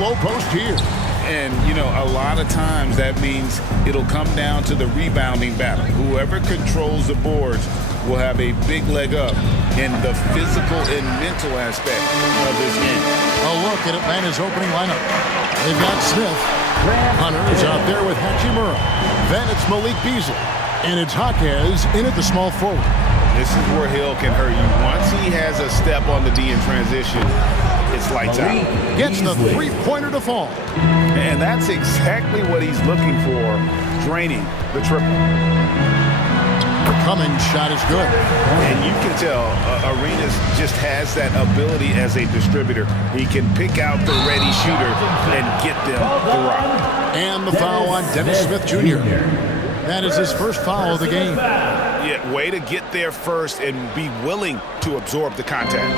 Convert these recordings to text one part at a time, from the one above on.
low post here. And, you know, a lot of times that means it'll come down to the rebounding battle. Whoever controls the boards will have a big leg up in the physical and mental aspect of this game. A look at Atlanta's opening lineup. They've got Smith. Hunter is out there with Hachimura. Then it's Malik Beasley. And it's Jaquez in at the small forward. This is where Hill can hurt you. Once he has a step on the D in transition, it's lights out. Gets the three-pointer to fall. And that's exactly what he's looking for, draining the triple. The Cummings shot is good. And you can tell Arenas just has that ability as a distributor. He can pick out the ready shooter and get them the rock. And the foul on Dennis Smith Jr. That is his first foul of the game. Yeah, way to get there first and be willing to absorb the contact.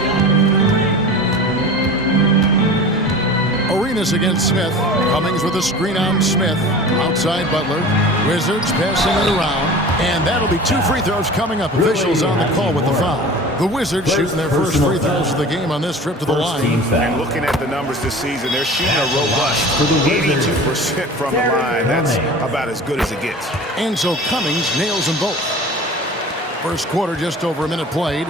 Arenas against Smith. Cummings with a screen on Smith. Outside Butler. Wizards passing it around. And that'll be 2 free throws coming up. Officials on the call with the foul. The Wizards shooting their first free throws of the game on this trip to the line. And looking at the numbers this season, they're shooting a robust 82% from the line. That's about as good as it gets. And so Cummings nails them both. First quarter, just over a minute played.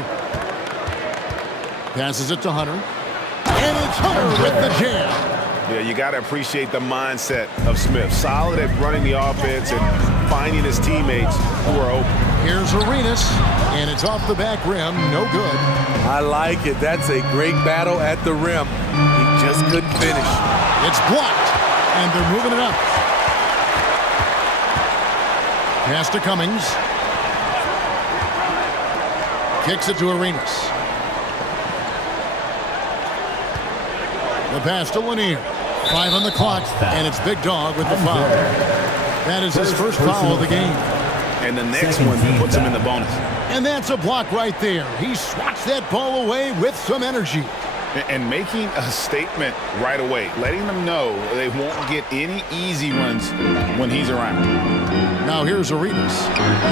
Passes it to Hunter. And it's Hunter with the jam. Yeah, you got to appreciate the mindset of Smith. Solid at running the offense and finding his teammates who are open. Here's Arenas, and it's off the back rim. No good. I like it. That's a great battle at the rim. He just couldn't finish. It's blocked, and they're moving it up. Pass to Cummings. Kicks it to Arenas. The pass to Lanier. 5 on the clock, and it's Big Dog with the foul. That is his first foul of the game. And the next one puts him in the bonus. And that's a block right there. He swats that ball away with some energy. And making a statement right away, letting them know they won't get any easy ones when he's around. Now here's Arenas.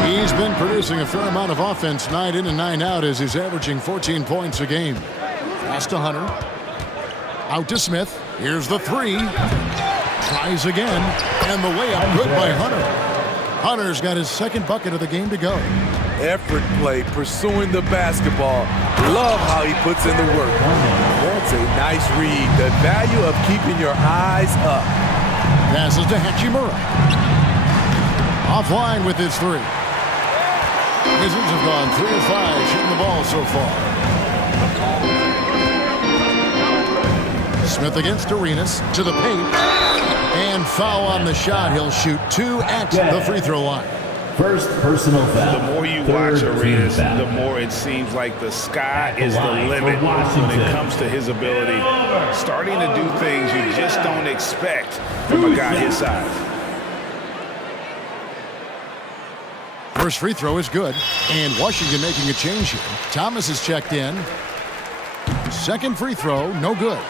He's been producing a fair amount of offense night in and night out as he's averaging 14 points a game. Pass to Hunter. Out to Smith. Here's the three. Tries again. And the layup good by Hunter. Hunter's got his second bucket of the game to go. Effort play, pursuing the basketball. Love how he puts in the work. That's a nice read. The value of keeping your eyes up. Passes to Hachimura. Offline with his three. Wizards have gone 3 of 5 shooting the ball so far. Smith against Arenas to the paint. And foul on the shot. He'll shoot 2 at the free throw line. First personal foul. The more you watch Arenas, the more it seems like the sky is the limit when it comes to his ability. Starting to do things you just don't expect from a guy his size. First free throw is good. And Washington making a change here. Thomas is checked in. Second free throw, no good.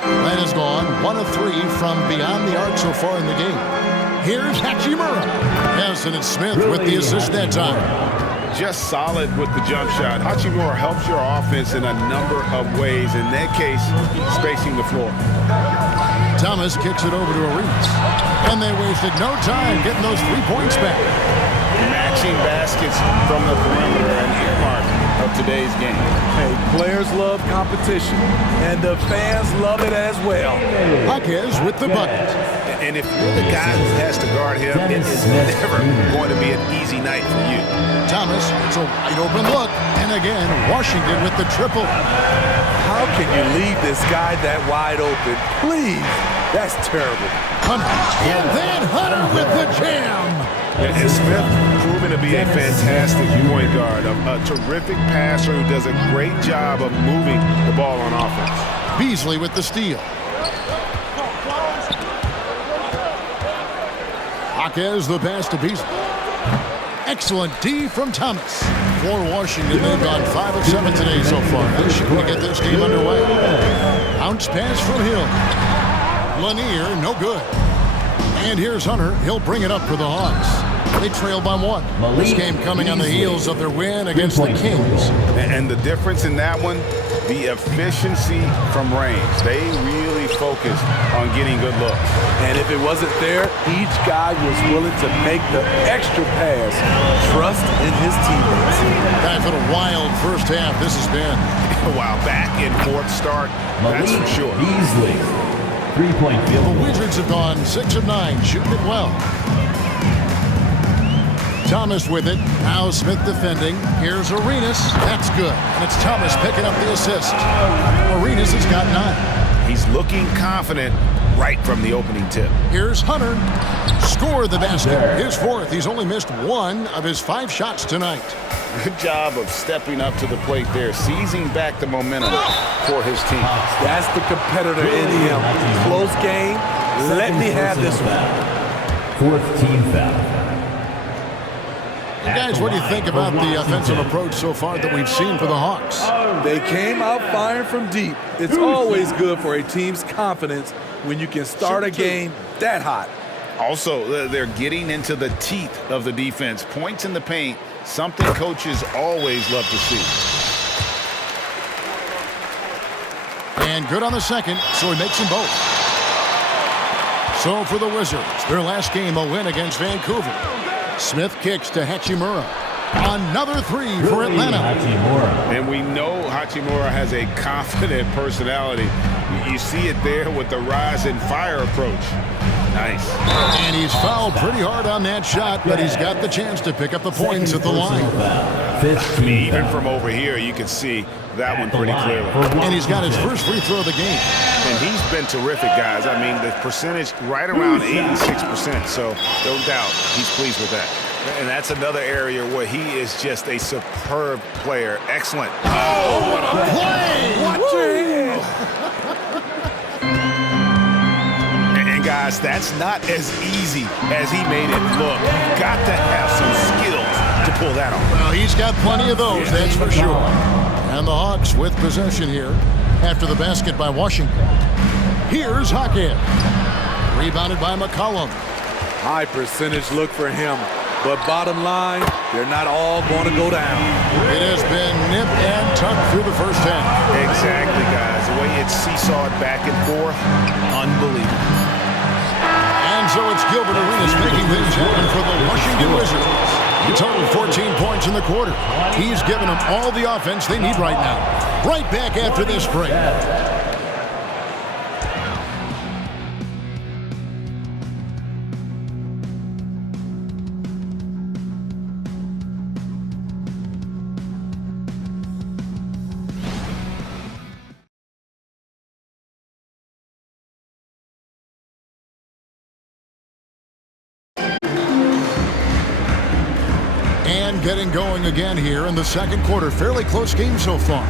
Atlanta's gone 1 of 3 from beyond the arc so far in the game. Here's Hachimura. Yes, and it's Smith with the assist that time. Just solid with the jump shot. Hachimura helps your offense in a number of ways. In that case, spacing the floor. Thomas kicks it over to Arenas. And they wasted no time getting those 3 points back. Matching baskets from the perimeter and earmark of today's game. Hey, players love competition, and the fans love it as well. Jaquez with the bucket. And if you're the guy who has to guard him, it is never going to be an easy night for you. Thomas, it's a wide open look. And again, Washington with the triple. How can you leave this guy that wide open? Please, that's terrible. Hunter. And then Hunter with the jam. And Smith proven to be a fantastic point guard, a terrific passer who does a great job of moving the ball on offense. Beasley with the steal. Jaquez the pass to Beasley. Excellent D from Thomas. For Washington, they've gone 5 of 7 today so far. They're shooting to get this game underway. Bounce pass from Hill. Lanier, no good. And here's Hunter. He'll bring it up for the Hawks. They trail by 1. This game coming on the heels of their win against the Kings. And the difference in that one, the efficiency from range. They really focused on getting good looks. And if it wasn't there, each guy was willing to make the extra pass. Trust in his teammates. Guys, what a wild first half this has been. Wow, back and forth start, that's for sure. Beasley, three-point field The goal. Wizards have gone 6 of 9, shooting it well. Thomas with it. Now Smith defending. Here's Arenas. That's good. And it's Thomas picking up the assist. Arenas has got 9. He's looking confident right from the opening tip. Here's Hunter. Score the basket. His 4th. He's only missed 1 of his 5 shots tonight. Good job of stepping up to the plate there, seizing back the momentum for his team. That's the competitor in him. Close game. Let me have this one. 4th team foul. And guys, what do you think about the offensive approach so far that we've seen for the Hawks? They came out firing from deep. It's always good for a team's confidence when you can start a game that hot. Also, they're getting into the teeth of the defense. Points in the paint, something coaches always love to see. And good on the second, so he makes them both. So for the Wizards, their last game a win against Vancouver. Smith kicks to Hachimura. Another 3 for Atlanta. And we know Hachimura has a confident personality. You see it there with the rise and fire approach. Nice. And he's fouled pretty hard on that shot, but he's got the chance to pick up the points at the line. Even from over here, you can see that one pretty clearly. And he's got his first free throw of the game. And he's been terrific, guys. I mean, the percentage right around 86%, so no doubt he's pleased with that. And that's another area where he is just a superb player. Excellent. Oh, what a play! Watch your head. And guys, that's not as easy as he made it look. Got to have some skills to pull that off. Well, he's got plenty of those, that's for sure. And the Hawks with possession here after the basket by Washington. Here's Hackett. Rebounded by McCollum. High percentage look for him. But bottom line, they're not all going to go down. It has been nip and tuck through the first half. Exactly, guys. The way it's seesawed back and forth, unbelievable. And so it's Gilbert Arenas making things happen for the Washington Wizards. He totaled 14 points in the quarter. He's given them all the offense they need right now. Right back after this break. And getting going again here in the second quarter. Fairly close game so far.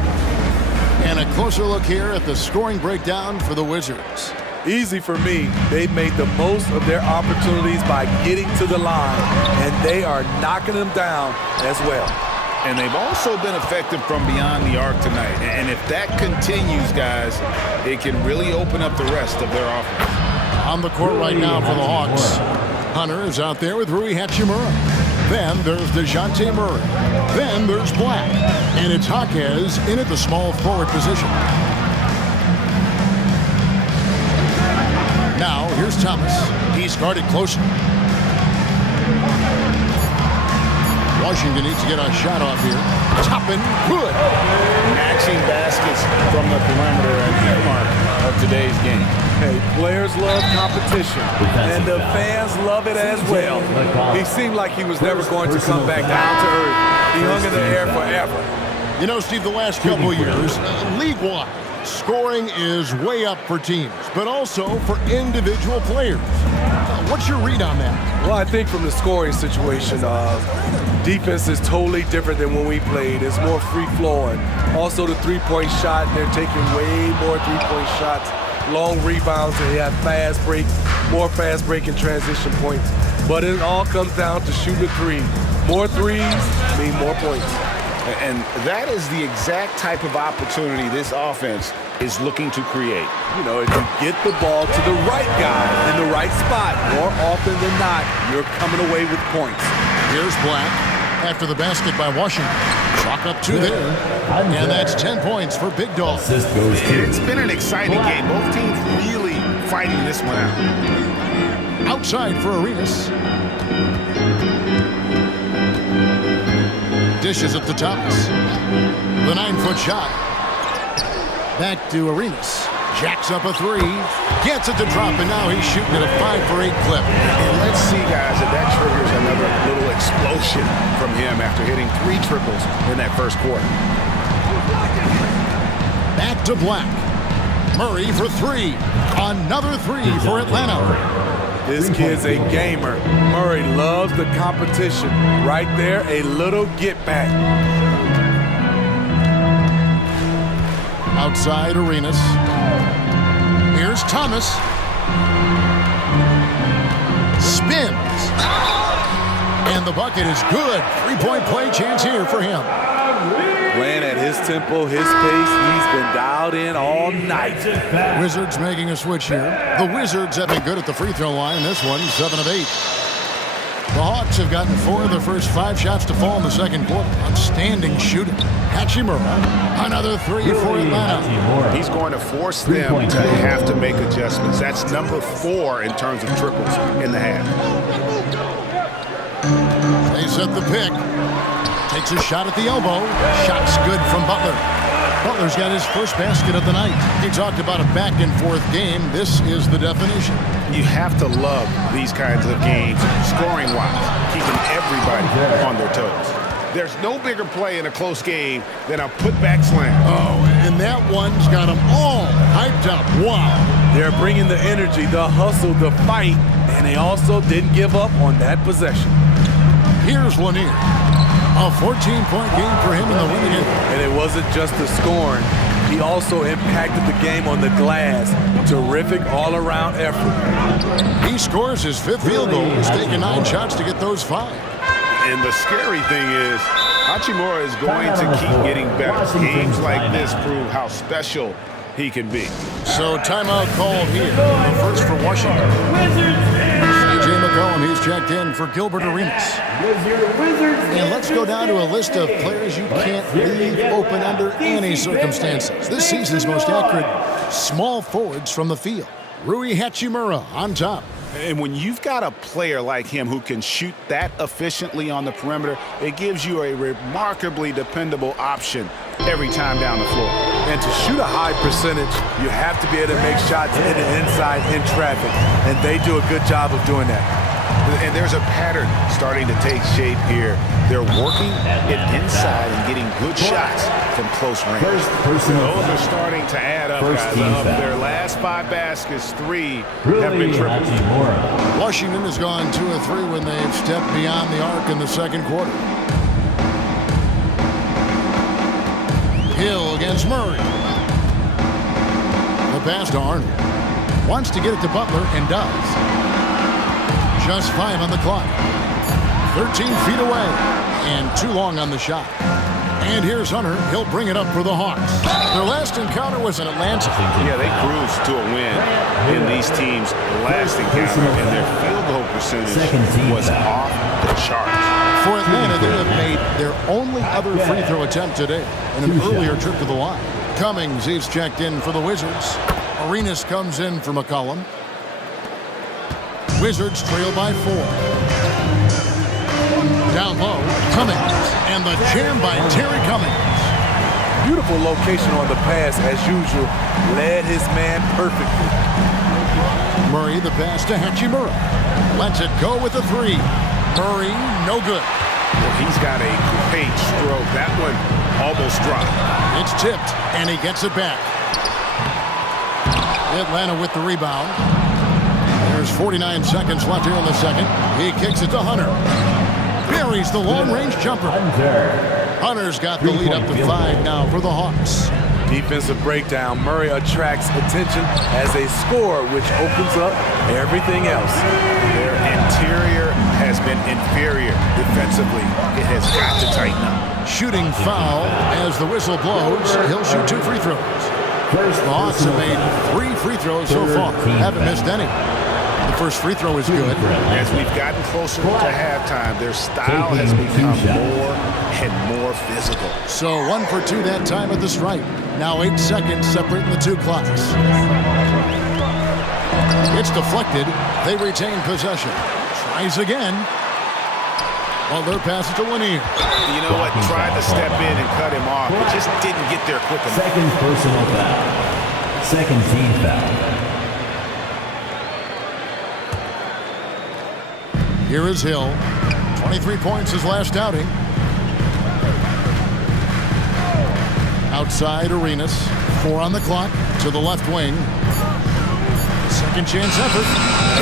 And a closer look here at the scoring breakdown for the Wizards. Easy for me. They made the most of their opportunities by getting to the line, and they are knocking them down as well. And they've also been effective from beyond the arc tonight. And if that continues, guys, it can really open up the rest of their offense. On the court right now for the Hawks. Hunter is out there with Rui Hachimura. Then there's DeJounte Murray. Then there's Black. And it's Jaquez in at the small forward position. Now, here's Thomas. He's guarded closely. Washington needs to get a shot off here. Toppin, good. Maxing baskets from the perimeter at the mark of today's game. Hey, players love competition, and the fans love it as well. He seemed like he was never going to come back down to earth. He hung in the air forever. You know, Steve, the last couple of years, league-wide, scoring is way up for teams, but also for individual players. What's your read on that? Well, I think from the scoring situation, defense is totally different than when we played. It's more free-flowing. Also, the three-point shot, they're taking way more three-point shots. Long rebounds, and they have fast break, more fast break and transition points. But it all comes down to shooting a three. More threes mean more points. And that is the exact type of opportunity this offense is looking to create. You know, if you get the ball to the right guy in the right spot, more often than not, you're coming away with points. Here's Black. after the basket by Washington. Chalk up 2 there. And that's 10 points for Big Dog. Assist goes to It's been an exciting game. Both teams really fighting this one out. Outside for Arenas. Dishes at the Thomas. The 9-foot shot. Back to Arenas. Jacks up a 3. Gets it to drop, and now he's shooting at a 5 for 8 clip. And let's see, guys, if that triggers another little explosion from him after hitting 3 triples in that first quarter. Back to Black. Murray for 3. Another 3 for Atlanta. This kid's a gamer. Murray loves the competition. Right there, a little get back. Outside Arenas. Here's Thomas. Spins. And the bucket is good. 3-point play chance here for him. Playing at his tempo, his pace. He's been dialed in all night. Wizards making a switch here. The Wizards have been good at the free throw line. This one, 7 of 8. The Hawks have gotten 4 of their first 5 shots to fall in the second quarter. Outstanding shooting. Hachimura, another 3 for Atlanta. He's going to force them to have to make adjustments. That's number 4 in terms of triples in the half. They set the pick. Takes a shot at the elbow. Shot's good from Butler. Butler's got his first basket of the night. He talked about a back-and-forth game. This is the definition. You have to love these kinds of games, scoring-wise, keeping everybody on their toes. There's no bigger play in a close game than a putback slam. Oh, and that one's got them all hyped up. Wow. They're bringing the energy, the hustle, the fight, and they also didn't give up on that possession. Here's Lanier. A 14-point game for him in the win again. And it wasn't just the scoring. He also impacted the game on the glass. Terrific all-around effort. He scores his 5th field goal. He's taken 9 shots to get those 5. And the scary thing is, Hachimura is going to keep getting better. Games like this prove how special he can be. So timeout called here. The first for Washington. C.J. McCollum, he's checked in for Gilbert Arenas. And let's go down to a list of players you can't leave open under any circumstances. This season's most accurate small forwards from the field. Rui Hachimura on top. And when you've got a player like him who can shoot that efficiently on the perimeter, it gives you a remarkably dependable option every time down the floor. And to shoot a high percentage, you have to be able to make shots in the inside in traffic. And they do a good job of doing that. And there's a pattern starting to take shape here. They're working it inside and getting good shots from close range. Those are starting to add up, guys. Of their last 5 baskets, 3 have been triples. Washington has gone 2 of 3 when they've stepped beyond the arc in the second quarter. Hill against Murray. The pass to Arnold. Wants to get it to Butler and does. Just 5 on the clock. 13 feet away. And too long on the shot. And here's Hunter. He'll bring it up for the Hawks. Their last encounter was in Atlanta. Yeah, they cruised to a win in these teams' last encounter, and their field goal percentage was off the charts. For Atlanta, they have made their only other free throw attempt today in an earlier trip to the line. Cummings, he's checked in for the Wizards. Arenas comes in for McCollum. Wizards trail by 4. Down low, Cummings, and the jam by Terry Cummings. Beautiful location on the pass, as usual. Led his man perfectly. Murray, the pass to Hachimura. Lets it go with the 3. Murray, no good. Well, he's got a great stroke. That one almost dropped. It's tipped, and he gets it back. Atlanta with the rebound. There's 49 seconds left here in the second. He kicks it to Hunter. Buries the long-range jumper. Hunter's got the lead up to 5 now for the Hawks. Defensive breakdown. Murray attracts attention as a scorer, which opens up everything else. Their interior has been inferior defensively. It has got to tighten up. Shooting foul as the whistle blows. He'll shoot 2 free throws. The Hawks have made 3 free throws so far. Haven't missed any. The first free throw is good. As we've gotten closer to halftime, their style has become more and more physical. So 1 for 2 that time at the stripe. Now 8 seconds separating the two clocks. It's deflected. They retain possession. Tries again. Well, their pass it to Lanier. You know what? Tried to step in and cut him off, but just didn't get there quick enough. Second personal foul. Second team foul. Here is Hill. 23 points his last outing. Outside Arenas. 4 on the clock to the left wing. Second chance effort.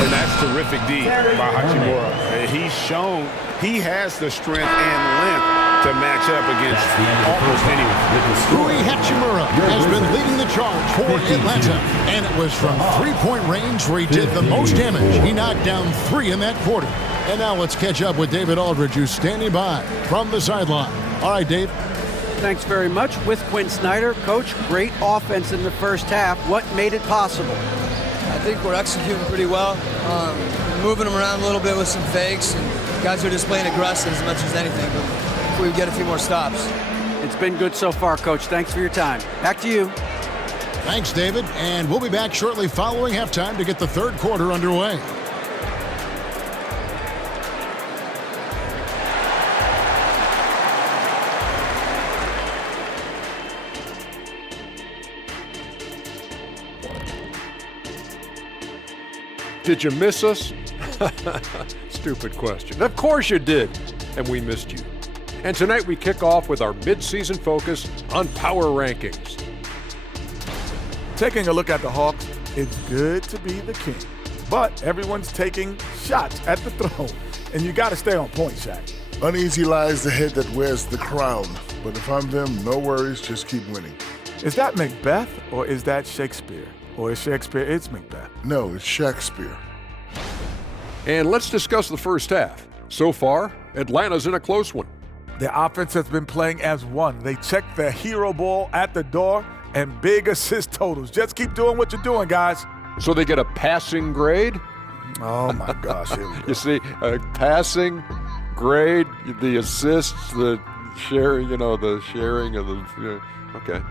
And that's terrific D by Hachimura. He's shown he has the strength and length to match up against almost anyone. Rui Hachimura has been leading the charge for Atlanta. And it was from three-point range where he did the most damage. He knocked down 3 in that quarter. And now let's catch up with David Aldridge, who's standing by from the sideline. All right, Dave. Thanks very much. With Quinn Snyder, Coach, great offense in the first half. What made it possible? I think we're executing pretty well. Moving them around a little bit with some fakes, and guys are just playing aggressive as much as anything. But if we get a few more stops. It's been good so far, Coach. Thanks for your time. Back to you. Thanks, David. And we'll be back shortly following halftime to get the third quarter underway. Did you miss us? Stupid question. Of course you did, and we missed you. And tonight we kick off with our mid-season focus on power rankings. Taking a look at the Hawks, it's good to be the king. But everyone's taking shots at the throne, and you got to stay on point, Shaq. Uneasy lies the head that wears the crown. But if I'm them, no worries, just keep winning. Is that Macbeth, or is that Shakespeare? Or is Shakespeare it's Macbeth? No, it's Shakespeare. And let's discuss the first half. So far, Atlanta's in a close one. Their offense has been playing as one. They checked their hero ball at the door and big assist totals. Just keep doing what you're doing, guys. So they get a passing grade? Oh, my gosh. Here we go. You see, a passing grade, the assists, the sharing, the sharing of the... Okay.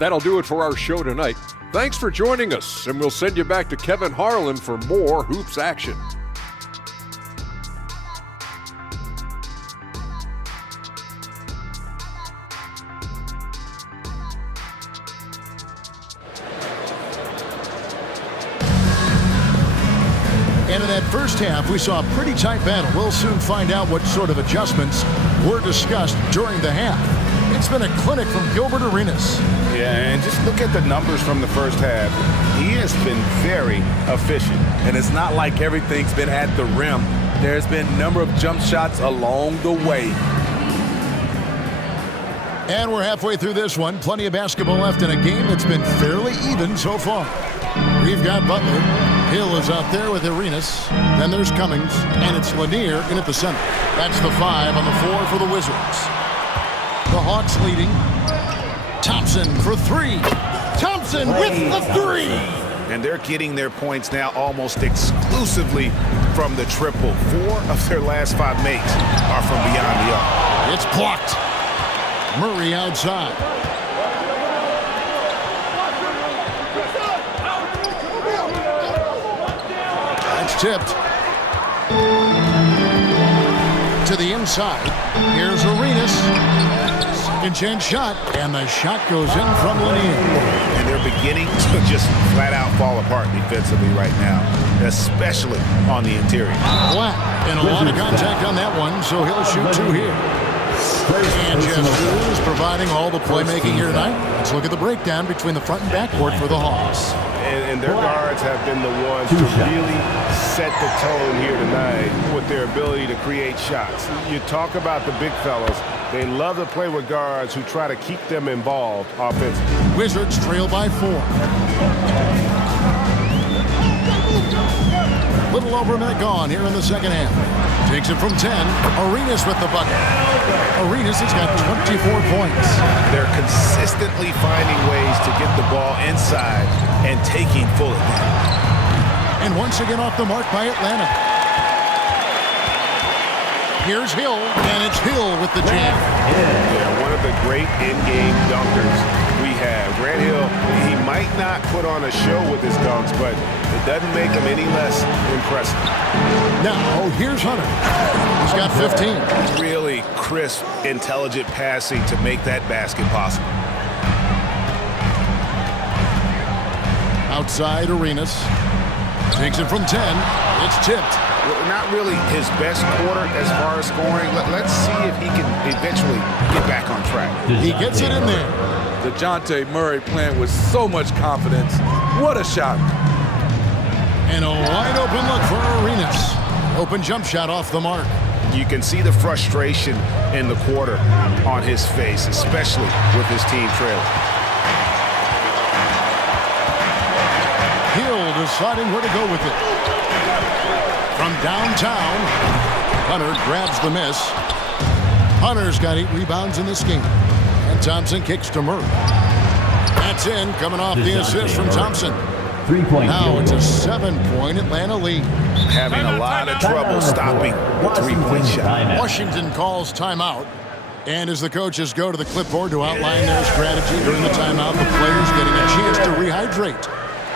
That'll do it for our show tonight. Thanks for joining us, and we'll send you back to Kevin Harlan for more Hoops action. And in that first half, we saw a pretty tight battle. We'll soon find out what sort of adjustments were discussed during the half. It's been a clinic from Gilbert Arenas. Yeah, and just look at the numbers from the first half. He has been very efficient. And it's not like everything's been at the rim. There's been a number of jump shots along the way. And we're halfway through this one. Plenty of basketball left in a game that's been fairly even so far. We've got Butler. Hill is out there with Arenas. Then there's Cummings, and it's Lanier in at the center. That's the 5 on the floor for the Wizards. The Hawks leading. Thompson for 3. Thompson with the 3. And they're getting their points now almost exclusively from the triple. 4 of their last 5 makes are from beyond the arc. It's blocked. Murray outside. That's tipped. To the inside. Here's Arenas. Second chance shot, and the shot goes in from Lanier. And they're beginning to just flat out fall apart defensively right now, especially on the interior. Black, and a lot of contact on that one, so he'll shoot 2 here. And Jeff Hughes providing all the playmaking here tonight. Let's look at the breakdown between the front and backcourt for the Hawks. And their guards have been the ones to really set the tone here tonight with their ability to create shots. You talk about the big fellas. They love to play with guards who try to keep them involved offensively. Wizards trail by 4. Little over a minute gone here in the second half. Takes it from 10. Arenas with the bucket. Arenas has got 24 points. They're consistently finding ways to get the ball inside inside and taking full advantage. And once again off the mark by Atlanta. Here's Hill, and it's Hill with the jam. Yeah, one of the great in-game dunkers we have. Grant Hill, he might not put on a show with his dunks, but it doesn't make him any less impressive. Now, here's Hunter. He's got 15. Really crisp, intelligent passing to make that basket possible. Outside, Arenas. Takes it from 10. It's tipped. Not really his best quarter as far as scoring. Let's see if he can eventually get back on track. He gets it in there. DeJounte Murray playing with so much confidence. What a shot. And a wide open look for Arenas. Open jump shot off the mark. You can see the frustration in the quarter on his face, especially with his team trailing. Hill deciding where to go with it. From downtown, Hunter grabs the miss. Hunter's got 8 rebounds in this game. And Thompson kicks to Murray. That's in, coming off the assist from Thompson. Now it's a 7-point Atlanta lead. Having a lot of trouble stopping the three-point shot. Washington calls timeout. And as the coaches go to the clipboard to outline their strategy during the timeout, the players getting a chance to rehydrate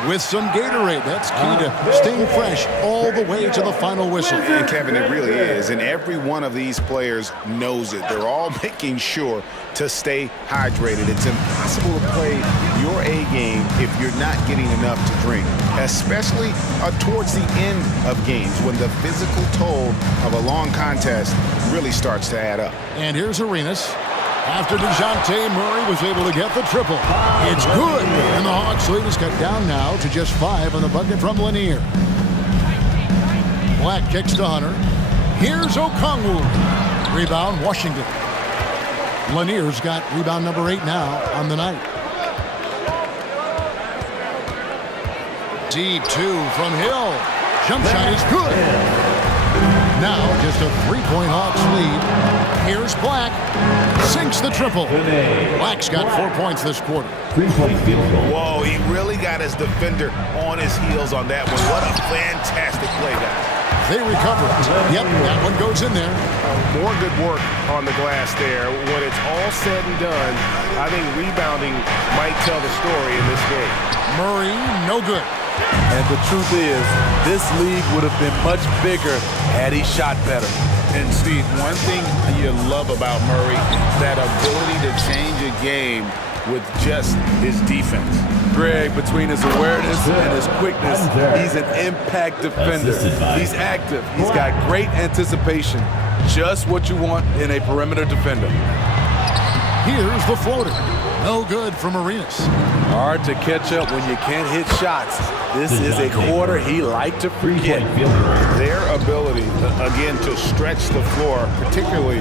with some Gatorade. That's key to staying fresh all the way to the final whistle. And Kevin, it really is. And every one of these players knows it. They're all making sure to stay hydrated. It's impossible to play your A game if you're not getting enough to drink, especially towards the end of games when the physical toll of a long contest really starts to add up. And here's Arenas. After DeJounte Murray was able to get the triple. It's good. And the Hawks lead is cut down now to just 5 on the bucket from Lanier. Black kicks to Hunter. Here's Okongwu. Rebound, Washington. Lanier's got rebound number 8 now on the night. Deep 2 from Hill. Jump shot is good. Now just a 3-point Hawks lead. Here's Black. Sinks the triple. Black's got 4 points this quarter. 3-point field goal. Whoa, he really got his defender on his heels on that one. What a fantastic play, guys. They recover it. Yep, that one goes in there. More good work on the glass there. When it's all said and done, I think rebounding might tell the story in this game. Murray, no good. And the truth is, this league would have been much bigger had he shot better. And Steve, one thing you love about Murray, that ability to change a game with just his defense. Greg, between his awareness and his quickness, he's an impact defender. He's active. He's got great anticipation. Just what you want in a perimeter defender. Here's the floater. No good from Arenas. Hard to catch up when you can't hit shots. This is a quarter he liked to forget. Their ability, again, to stretch the floor, particularly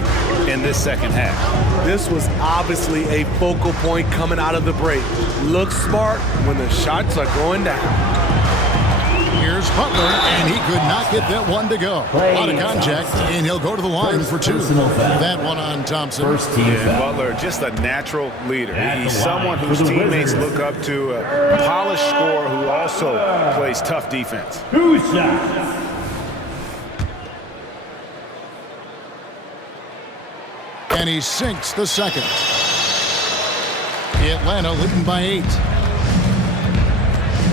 in this second half. This was obviously a focal point coming out of the break. Looks smart when the shots are going down. Here's Butler, and he could not get that one to go. A lot of contact, and he'll go to the line for 2. That one on Thompson. And Butler, just a natural leader. He's someone whose teammates look up to, a polished scorer who also plays tough defense. And he sinks the second. Atlanta leading by 8.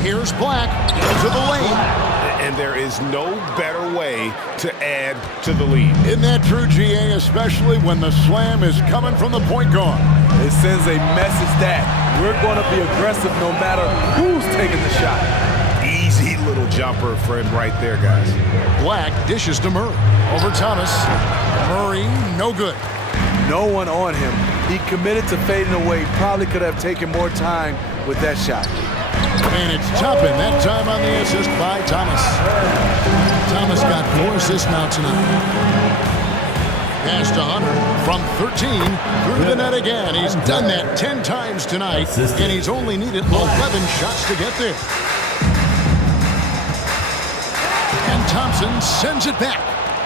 Here's Black into the lane. And there is no better way to add to the lead. Isn't that true, GA, especially when the slam is coming from the point guard? It sends a message that we're going to be aggressive no matter who's taking the shot. Easy little jumper for him right there, guys. Black dishes to Murray. Over Thomas. Murray, no good. No one on him. He committed to fading away. Probably could have taken more time with that shot. And it's Toppin, that time on the assist by Thomas. Thomas got 4 assists now tonight. Pass to Hunter from 13 through the net again. He's done that 10 times tonight, and he's only needed 11 shots to get there. And Thompson sends it back.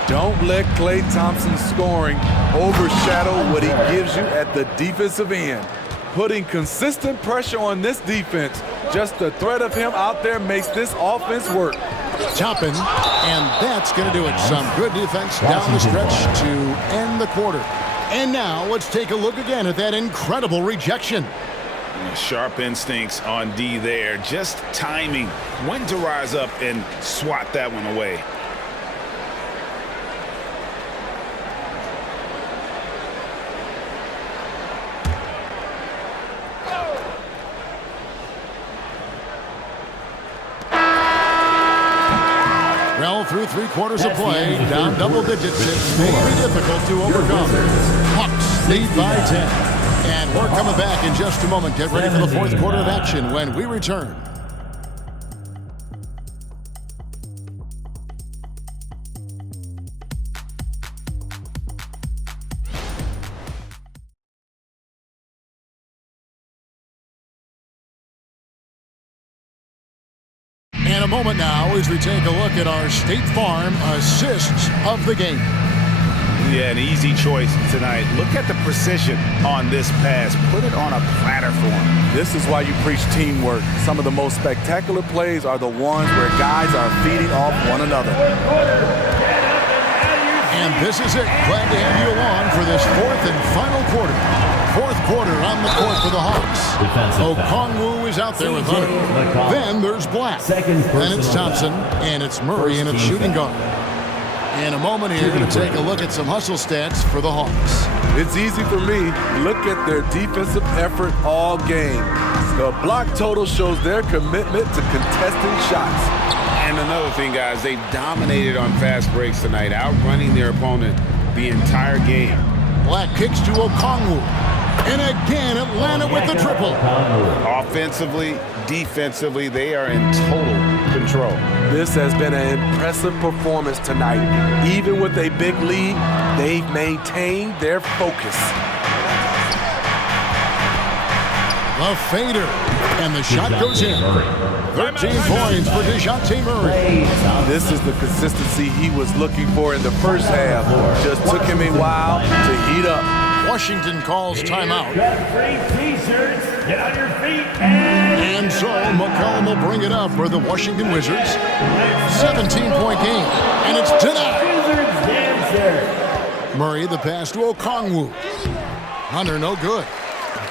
Don't let Klay Thompson's scoring overshadow what he gives you at the defensive end. putting consistent pressure on this defense. Just the threat of him out there makes this offense work. Toppin, and that's going to do it. Some good defense down the stretch to end the quarter. And now let's take a look again at that incredible rejection. Sharp instincts on D there. Just timing when to rise up and swat that one away. Well, through 3 quarters of play, down double digits, it may be difficult to overcome. Hawks lead by 10. And we're coming back in just a moment. Get ready for the 4th quarter of action when we return. And a moment now as we take a look at our State Farm assists of the game. Yeah, an easy choice tonight. Look at the precision on this pass. Put it on a platter for him. This is why you preach teamwork. Some of the most spectacular plays are the ones where guys are feeding off one another. And this is it. Glad to have you along for this 4th and final quarter. 4th quarter on the court for the Hawks. Okongwu is out there with Hunter. Then there's Black. Then it's Thompson, and it's Murray, and it's shooting guard. In a moment here, going to take a look at some hustle stats for the Hawks. It's easy for me. Look at their defensive effort all game. The block total shows their commitment to contesting shots. And another thing, guys, they've dominated on fast breaks tonight, outrunning their opponent the entire game. Black kicks to Okongwu. And again, Atlanta with the triple. Offensively, defensively, they are in total control. This has been an impressive performance tonight. Even with a big lead, they've maintained their focus. The fader, and the shot goes in. 13 points for DeJounte Murray. This is the consistency he was looking for in the first half. Just took him a while to heat up. Washington calls timeout. Get on your feet And so McCollum will bring it up for the Washington Wizards. 17-point game, and it's denied. Murray, the pass to Okongwu. Hunter, no good.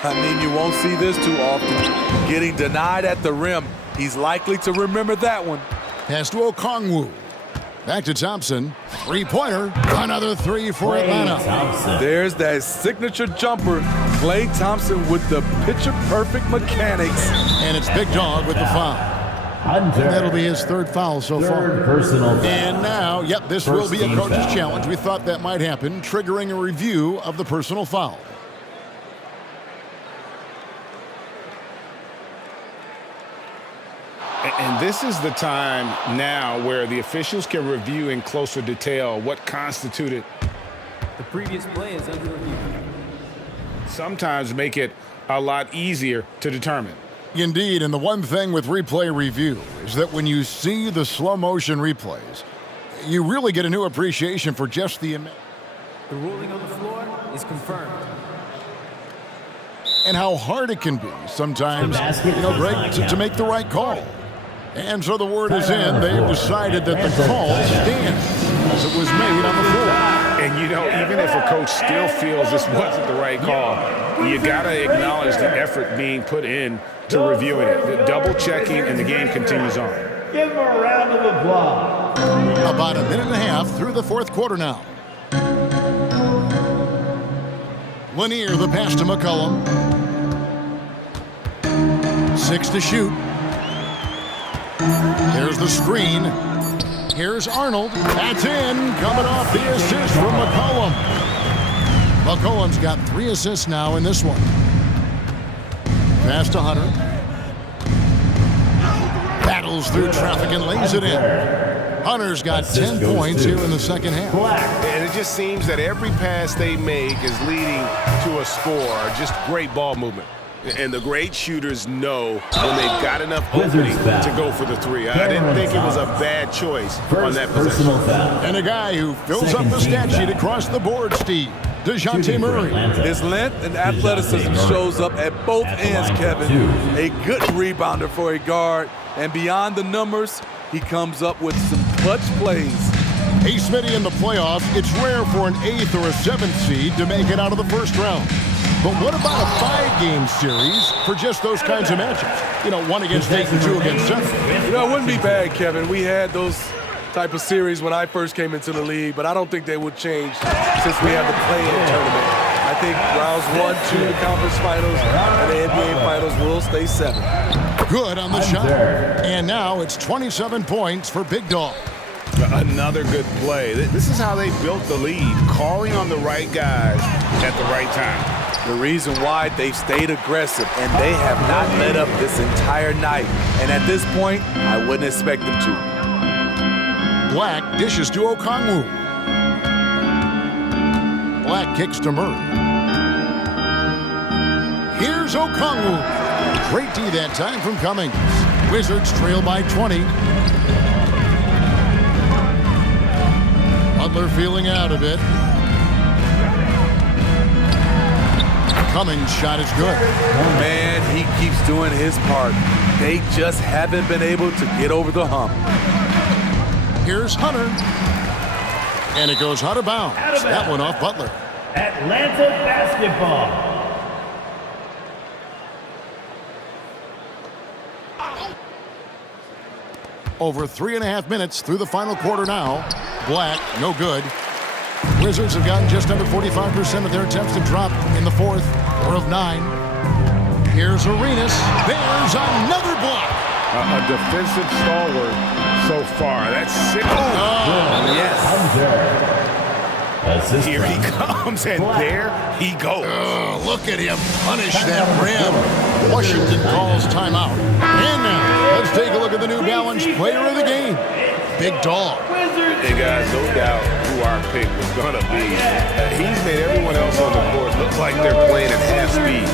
I mean, you won't see this too often. Getting denied at the rim. He's likely to remember that one. Pass to Okongwu. Back to Thompson. 3-pointer. Another 3 for Atlanta. There's that signature jumper. Klay Thompson with the picture-perfect mechanics. And it's Big Dog with the foul. And that'll be his 3rd foul so far. And now, yep, this will be a coach's challenge. We thought that might happen, triggering a review of the personal foul. And this is the time now where the officials can review in closer detail what constituted the previous play is under review. Sometimes make it a lot easier to determine. Indeed, and the one thing with replay review is that when you see the slow motion replays, you really get a new appreciation for just the ruling on the floor is confirmed. And how hard it can be sometimes, to make the right call. And so the word is in. They've decided that the call stands as it was made on the floor. And, even if a coach still feels this wasn't the right call, you got to acknowledge the effort being put in to reviewing it. The double checking, and the game continues on. Give him a round of applause. About a minute and a half through the 4th quarter now. Lanier, the pass to McCollum. 6 to shoot. Here's the screen. Here's Arnold. That's in. Coming off the assist from McCollum. McCollum's got 3 assists now in this one. Pass to Hunter. Battles through traffic and lays it in. Hunter's got 10 points here in the second half. And it just seems that every pass they make is leading to a score. Just great ball movement. And the great shooters know when they've got enough opening to go for the 3. I didn't think it was a bad choice on that possession. And a guy who fills up the stat sheet across the board, Steve. DeJounte Murray. His length and athleticism shows up at both ends, Kevin. A good rebounder for a guard. And beyond the numbers, he comes up with some clutch plays. Hey, Smitty, in the playoffs, it's rare for an 8th or a 7th seed to make it out of the first round. But what about a 5-game series for just those kinds of matchups? You know, 1 against 8 and 2 against 7. You know, it wouldn't be bad, Kevin. We had those type of series when I first came into the league, but I don't think they would change since we have the play-in tournament. I think rounds 1, 2, the conference finals, and the NBA finals will stay 7. Good on the shot. And now it's 27 points for Big Dog. Another good play. This is how they built the lead, calling on the right guys at the right time. The reason why they've stayed aggressive, and they have not let up this entire night. And at this point, I wouldn't expect them to. Black dishes to Okongwu. Black kicks to Murray. Here's Okongwu. Great D that time from Cummings. Wizards trail by 20. Butler feeling out of it. Cummings' shot is good. Man, he keeps doing his part. They just haven't been able to get over the hump. Here's Hunter. And it goes out of bounds. That one off Butler. Atlanta basketball. Over 3.5 minutes through the final quarter now. Black, no good. Wizards have gotten just under 45% of their attempts to drop in the 4th, or of 9. Here's Arenas. There's another block. A defensive stalwart so far. That's 6. Yes. Here he comes, and there he goes. Look at him punish that rim. Washington calls timeout. And now, let's take a look at the New Balance player of the game, Big Dog. Hey, guys, no doubt who our pick was going to be. He's made everyone else on the court look like they're playing at half speed.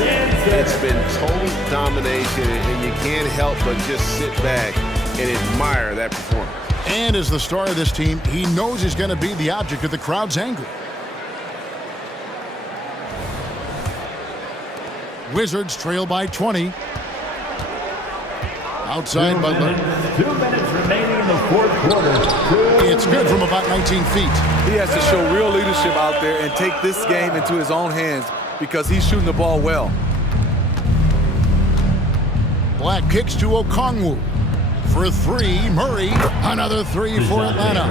It's been total domination, and you can't help but just sit back and admire that performance. And as the star of this team, he knows he's going to be the object of the crowd's anger. Wizards trail by 20. Outside Butler. 2 minutes remaining in the 4th quarter. It's good from about 19 feet. He has to show real leadership out there and take this game into his own hands because he's shooting the ball well. Black kicks to Okongwu. For 3, Murray. Another 3 for Atlanta.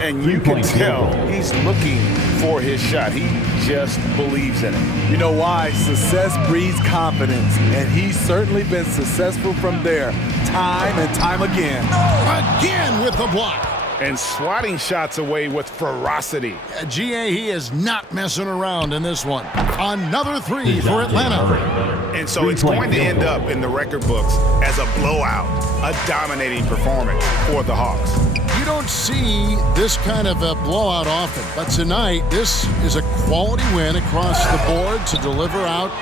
And you can tell he's looking for his shot. He just believes in it. You know why? Success breeds confidence, and he's certainly been successful from there, time and time again. Again with the block. And swatting shots away with ferocity. GA, he is not messing around in this one. Another 3 for Atlanta. And so it's going to end up in the record books as a blowout, a dominating performance for the Hawks. You don't see this kind of a blowout often, but tonight this is a quality win across the board to deliver out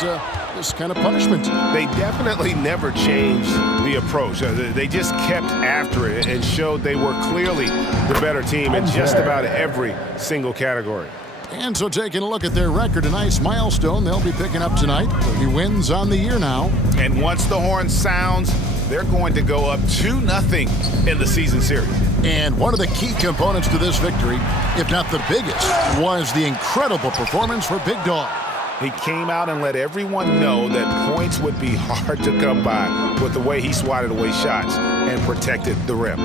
this kind of punishment. They definitely never changed the approach. They just kept after it and showed they were clearly the better team in just about every single category. And so taking a look at their record, a nice milestone they'll be picking up tonight. 30 wins on the year now. And once the horn sounds, they're going to go up 2-0 in the season series. And one of the key components to this victory, if not the biggest, was the incredible performance for Big Dog. He came out and let everyone know that points would be hard to come by with the way he swatted away shots and protected the rim.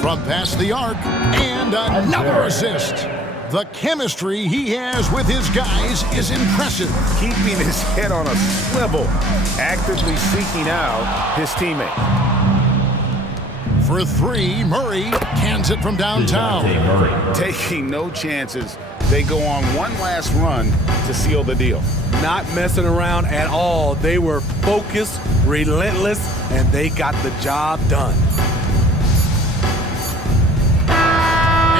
From past the arc, and another assist. The chemistry he has with his guys is impressive. Keeping his head on a swivel, actively seeking out his teammate. For 3, Murray cans it from downtown. Taking no chances, they go on one last run to seal the deal. Not messing around at all. They were focused, relentless, and they got the job done.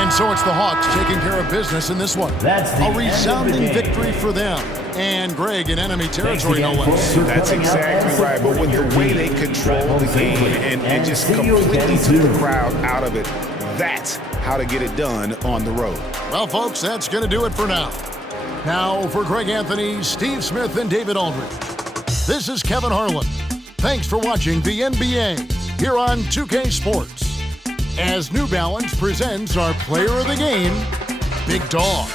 And so it's the Hawks taking care of business in this one. A resounding victory for them. And Greg in enemy territory, no less. That's exactly right. But with the way they control the game and just completely took the crowd out of it, that's how to get it done on the road. Well, folks, that's going to do it for now. Now for Greg Anthony, Steve Smith, and David Aldridge. This is Kevin Harlan. Thanks for watching the NBA here on 2K Sports. As New Balance presents our player of the game, Big Dog.